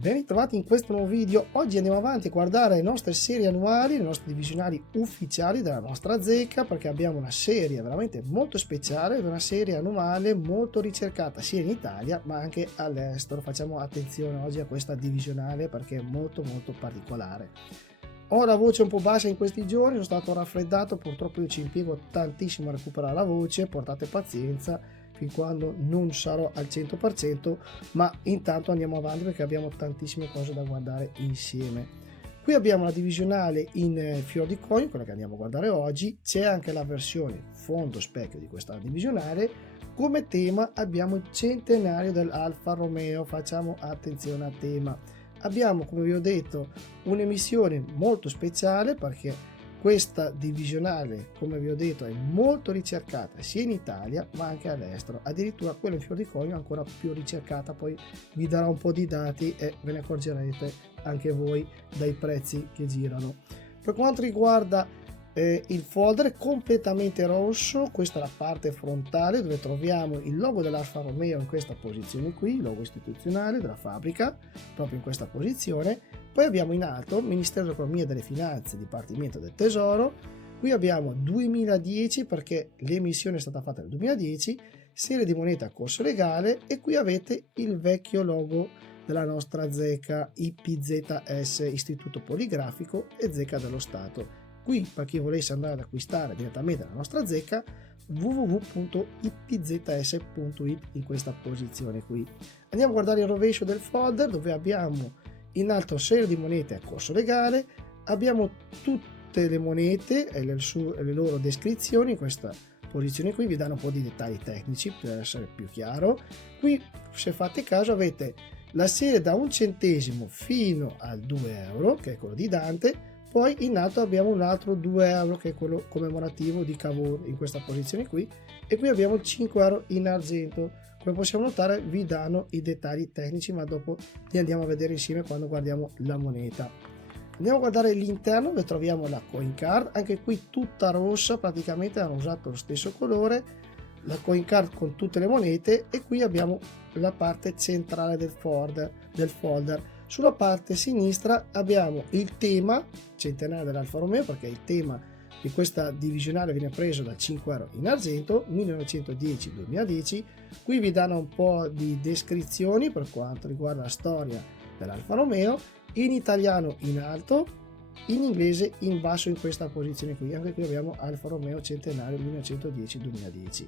Ben ritrovati in questo nuovo video. Oggi andiamo avanti a guardare le nostre serie annuali, le nostre divisionali ufficiali della nostra zecca, perché abbiamo una serie veramente molto speciale, una serie annuale molto ricercata sia in Italia ma anche all'estero. Facciamo attenzione oggi a questa divisionale perché è molto particolare. Ho la voce un po' bassa in questi giorni, sono stato raffreddato, purtroppo io ci impiego tantissimo a recuperare la voce, portate pazienza fin quando non sarò al 100%, ma intanto andiamo avanti perché abbiamo tantissime cose da guardare insieme. Qui abbiamo la divisionale in fior di conio, quella che andiamo a guardare oggi. C'è anche la versione fondo specchio di questa divisionale. Come tema abbiamo il centenario dell'Alfa Romeo, facciamo attenzione al tema. Abbiamo, come vi ho detto, un'emissione molto speciale perché questa divisionale, come vi ho detto, è molto ricercata sia in Italia ma anche all'estero. Addirittura quella in fior di conio è ancora più ricercata. Poi vi darò un po' di dati e ve ne accorgerete anche voi dai prezzi che girano. Per quanto riguarda il folder è completamente rosso. Questa è la parte frontale dove troviamo il logo dell'Alfa Romeo in questa posizione qui, il logo istituzionale della fabbrica, proprio in questa posizione. Poi abbiamo in alto Ministero dell'Economia e delle Finanze, Dipartimento del Tesoro. Qui abbiamo 2010 perché l'emissione è stata fatta nel 2010, serie di moneta a corso legale, e qui avete il vecchio logo della nostra zecca, IPZS, Istituto Poligrafico e Zecca dello Stato. Qui, per chi volesse andare ad acquistare direttamente la nostra zecca, www.ipzs.it in questa posizione qui. Andiamo a guardare il rovescio del folder dove abbiamo in alto serie di monete a corso legale, abbiamo tutte le monete e le loro descrizioni. In questa posizione qui vi danno un po' di dettagli tecnici per essere più chiaro. Qui, se fate caso, avete la serie da 1 centesimo fino al 2 euro, che è quello di Dante. Poi in alto abbiamo un altro 2 euro che è quello commemorativo di Cavour in questa posizione qui, e qui abbiamo il 5 euro in argento. Come possiamo notare vi danno i dettagli tecnici, ma dopo li andiamo a vedere insieme quando guardiamo la moneta. Andiamo a guardare l'interno dove troviamo la coin card, anche qui tutta rossa, praticamente hanno usato lo stesso colore, la coin card con tutte le monete, e qui abbiamo la parte centrale del folder. Sulla parte sinistra abbiamo il tema centenario dell'Alfa Romeo, perché il tema di questa divisionale viene preso da 5 euro in argento 1910-2010. Qui vi danno un po' di descrizioni per quanto riguarda la storia dell'Alfa Romeo, in italiano in alto, in inglese in basso in questa posizione qui. Anche qui abbiamo Alfa Romeo centenario 1910-2010.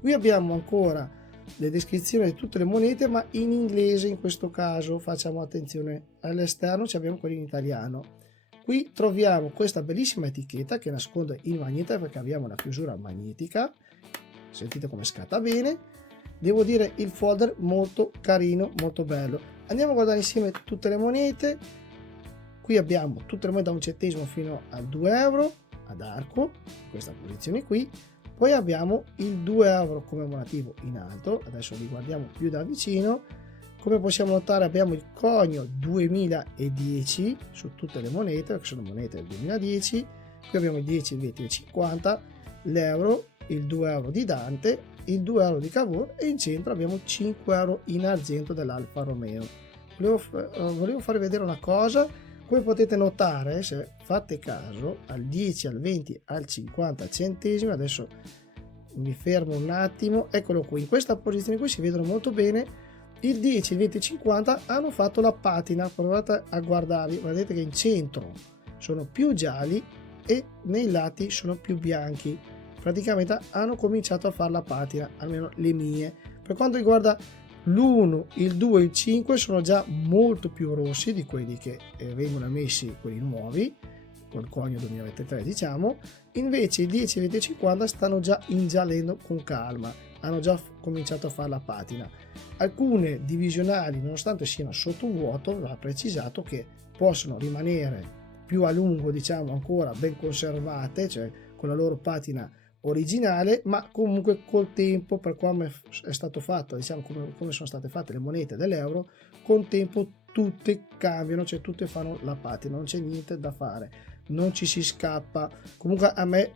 Qui abbiamo ancora le descrizioni di tutte le monete ma in inglese in questo caso, facciamo attenzione. All'esterno abbiamo quelli in italiano. Qui troviamo questa bellissima etichetta che nasconde il magnete perché abbiamo la chiusura magnetica, sentite come scatta bene. Devo dire il folder molto carino, molto bello. Andiamo a guardare insieme tutte le monete. Qui abbiamo tutte le monete da 1 centesimo fino a 2 euro ad arco in questa posizione qui. Poi abbiamo il 2 euro commemorativo in alto, adesso li guardiamo più da vicino. Come possiamo notare abbiamo il conio 2010 su tutte le monete, che sono monete del 2010. Qui abbiamo il 10, il 20 e il 50, l'euro, il 2 euro di Dante, il 2 euro di Cavour, e in centro abbiamo 5 euro in argento dell'Alfa Romeo. Volevo farvi vedere una cosa. Come potete notare, se fate caso, al 10, al 20, al 50 centesimi, adesso mi fermo un attimo, eccolo qui, in questa posizione qui si vedono molto bene, il 10, il 20 e il 50 hanno fatto la patina. Provate a guardarli, vedete che in centro sono più gialli e nei lati sono più bianchi, praticamente hanno cominciato a fare la patina, almeno le mie. Per quanto riguarda l'1, il 2 e il 5 sono già molto più rossi di quelli che vengono emessi, quelli nuovi col conio 2023 diciamo. Invece il 10, il 20 e il 50 stanno già ingiallendo con calma, hanno già cominciato a fare la patina. Alcune divisionali, nonostante siano sottovuoto, va precisato che possono rimanere più a lungo, diciamo, ancora ben conservate, cioè con la loro patina originale, ma comunque col tempo, per come è stato fatto, diciamo come sono state fatte le monete dell'euro, con tempo tutte cambiano, cioè tutte fanno la patina, non c'è niente da fare, non ci si scappa. Comunque a me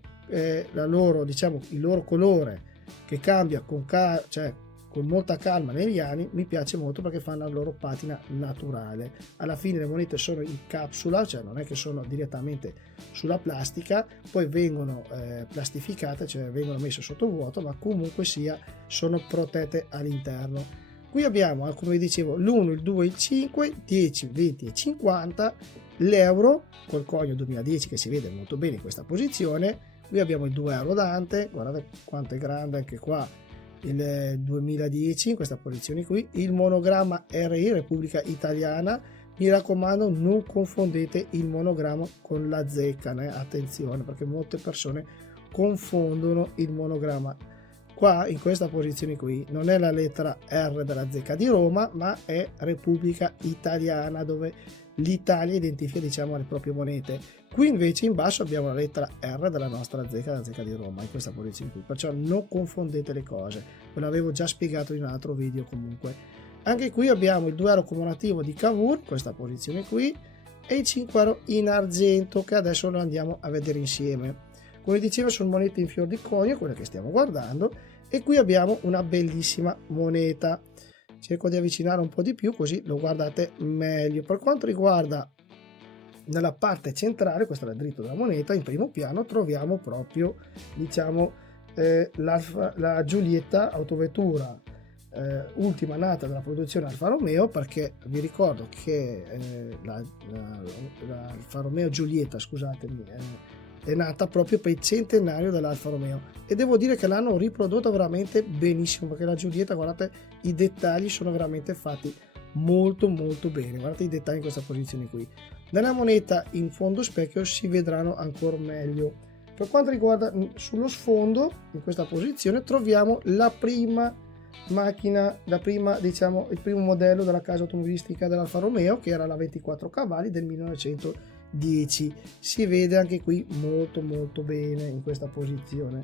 la loro, diciamo, il loro colore che cambia con con molta calma negli anni, mi piace molto perché fanno la loro patina naturale. Alla fine le monete sono in capsula, cioè non è che sono direttamente sulla plastica, poi vengono plastificate, cioè vengono messe sotto vuoto, ma comunque sia sono protette all'interno. Qui abbiamo, come vi dicevo, l'1, il 2, il 5, 10, 20 e 50, l'euro col conio 2010 che si vede molto bene in questa posizione. Qui abbiamo il 2 euro Dante, guardate quanto è grande anche qua il 2010 in questa posizione qui, il monogramma RI, Repubblica Italiana. Mi raccomando, non confondete il monogramma con la zecca, attenzione, perché molte persone confondono il monogramma. Qua in questa posizione qui non è la lettera R della zecca di Roma, ma è Repubblica Italiana, dove l'Italia identifica, diciamo, le proprie monete. Qui invece in basso abbiamo la lettera R della nostra zecca, la zecca di Roma, in questa posizione qui, perciò non confondete le cose, ve l'avevo già spiegato in un altro video. Comunque anche qui abbiamo il 2 euro commemorativo di Cavour, questa posizione qui, e i 5 euro in argento, che adesso lo andiamo a vedere insieme. Come dicevo, sono monete in fior di conio, quelle che stiamo guardando, e qui abbiamo una bellissima moneta. Cerco di avvicinare un po' di più così lo guardate meglio. Per quanto riguarda nella parte centrale, questo è il dritto della moneta, in primo piano troviamo proprio, diciamo, la Giulietta autovettura ultima nata della produzione Alfa Romeo, perché vi ricordo che la Alfa Romeo Giulietta, scusatemi, è nata proprio per il centenario dell'Alfa Romeo, e devo dire che l'hanno riprodotta veramente benissimo, perché la Giulietta, guardate, i dettagli sono veramente fatti molto molto bene. Guardate i dettagli in questa posizione qui. Nella moneta in fondo specchio si vedranno ancora meglio. Per quanto riguarda sullo sfondo, in questa posizione troviamo la prima macchina, diciamo il primo modello della casa automobilistica dell'Alfa Romeo, che era la 24 cavalli del 1910. Si vede anche qui molto molto bene in questa posizione.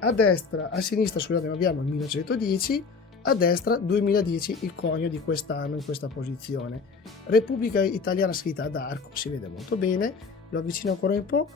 A sinistra, scusate, abbiamo il 1910, a destra 2010 il conio di quest'anno in questa posizione. Repubblica Italiana scritta ad arco, si vede molto bene. Lo avvicino ancora un po',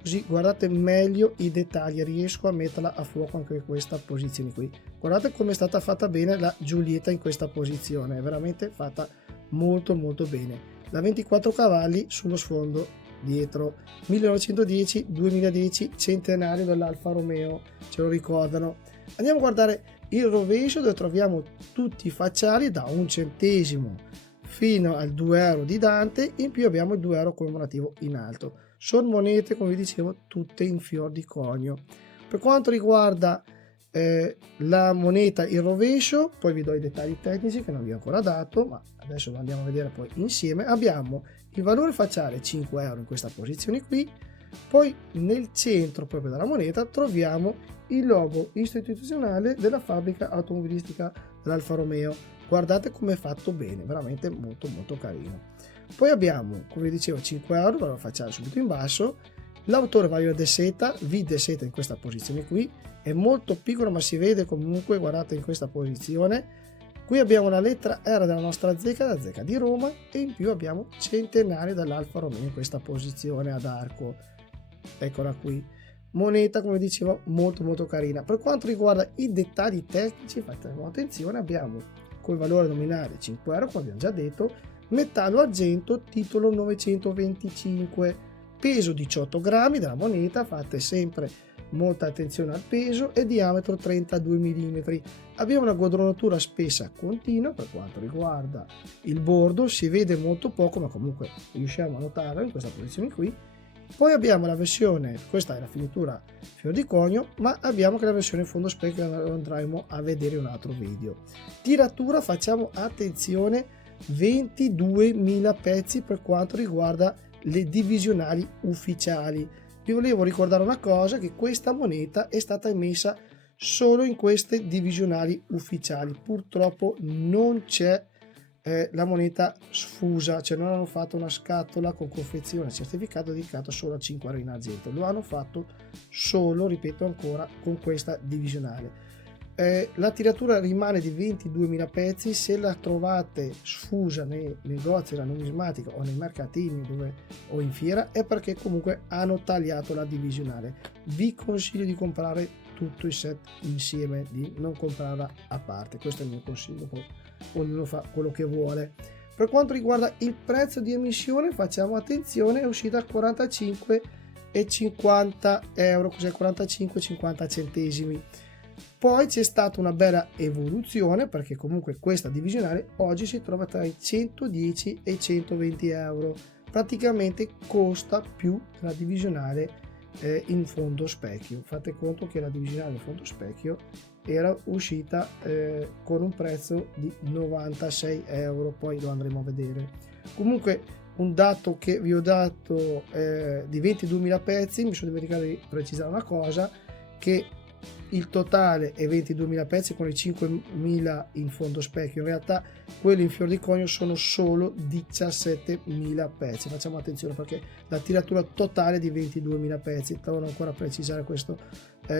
così guardate meglio i dettagli, riesco a metterla a fuoco anche in questa posizione qui. Guardate come è stata fatta bene la Giulietta in questa posizione, è veramente fatta molto molto bene. La 24 cavalli sullo sfondo dietro, 1910-2010, centenario dell'Alfa Romeo, ce lo ricordano. Andiamo a guardare il rovescio, dove troviamo tutti i facciali da 1 centesimo fino al 2 euro di Dante, in più abbiamo il 2 euro commemorativo in alto. Sono monete, come vi dicevo, tutte in fior di conio. Per quanto riguarda la moneta in rovescio, poi vi do i dettagli tecnici che non vi ho ancora dato, ma adesso lo andiamo a vedere poi insieme. Abbiamo il valore facciale 5 euro in questa posizione qui, poi nel centro proprio della moneta troviamo il logo istituzionale della fabbrica automobilistica dell'Alfa Romeo. Guardate come è fatto bene, veramente molto molto carino. Poi abbiamo, come vi dicevo, 5 euro, valore facciale subito in basso, l'autore Mario De Seta, V De Seta in questa posizione qui, è molto piccolo ma si vede comunque, guardate in questa posizione. Qui abbiamo la lettera R della nostra zecca, la zecca di Roma, e in più abbiamo centenario dell'Alfa Romeo in questa posizione ad arco. Eccola qui. Moneta, come dicevo, molto molto carina. Per quanto riguarda i dettagli tecnici, fate attenzione, abbiamo col valore nominale 5 euro, come abbiamo già detto, metallo argento, titolo 925, peso 18 grammi della moneta, fate sempre molta attenzione al peso, e diametro 32 mm. Abbiamo una godronatura spessa continua. Per quanto riguarda il bordo si vede molto poco, ma comunque riusciamo a notarlo in questa posizione qui. Poi abbiamo la versione, questa è la finitura fior di conio, ma abbiamo anche la versione fondo specchio che andremo a vedere in un altro video. Tiratura, facciamo attenzione, 22.000 pezzi per quanto riguarda le divisionali ufficiali. Vi volevo ricordare una cosa, che questa moneta è stata emessa solo in queste divisionali ufficiali. Purtroppo non c'è la moneta sfusa, cioè non hanno fatto una scatola con confezione certificato dedicato solo a 5 euro in argento, lo hanno fatto solo, ripeto ancora, con questa divisionale. La tiratura rimane di 22.000 pezzi. Se la trovate sfusa nei negozi della numismatica o nei mercatini o in fiera, è perché comunque hanno tagliato la divisionale. Vi consiglio di comprare tutto il set insieme, di non comprarla a parte. Questo è il mio consiglio, poi ognuno fa quello che vuole. Per quanto riguarda il prezzo di emissione, facciamo attenzione, è uscita a 45,50 euro, cos'è 45,50 centesimi. Poi c'è stata una bella evoluzione, perché comunque questa divisionale oggi si trova tra i 110 e i 120 euro, praticamente costa più la divisionale in fondo specchio. Fate conto che la divisionale in fondo specchio era uscita con un prezzo di 96 euro, poi lo andremo a vedere. Comunque un dato che vi ho dato di 22.000 pezzi, mi sono dimenticato di precisare una cosa, che il totale è 22.000 pezzi con i 5.000 in fondo specchio. In realtà quelli in fior di conio sono solo 17.000 pezzi. Facciamo attenzione, perché la tiratura totale è di 22.000 pezzi. Devo ancora precisare questo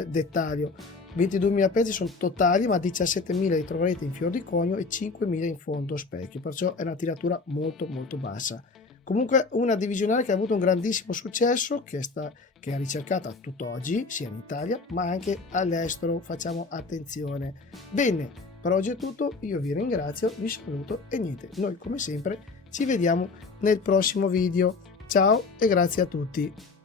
dettaglio. 22.000 pezzi sono totali, ma 17.000 li troverete in fior di conio e 5.000 in fondo specchio, perciò è una tiratura molto bassa. Comunque una divisionale che ha avuto un grandissimo successo, che è ricercata tutt'oggi sia in Italia ma anche all'estero. Facciamo attenzione. Bene, per oggi è tutto, io vi ringrazio, vi saluto e niente, noi come sempre ci vediamo nel prossimo video. Ciao e grazie a tutti.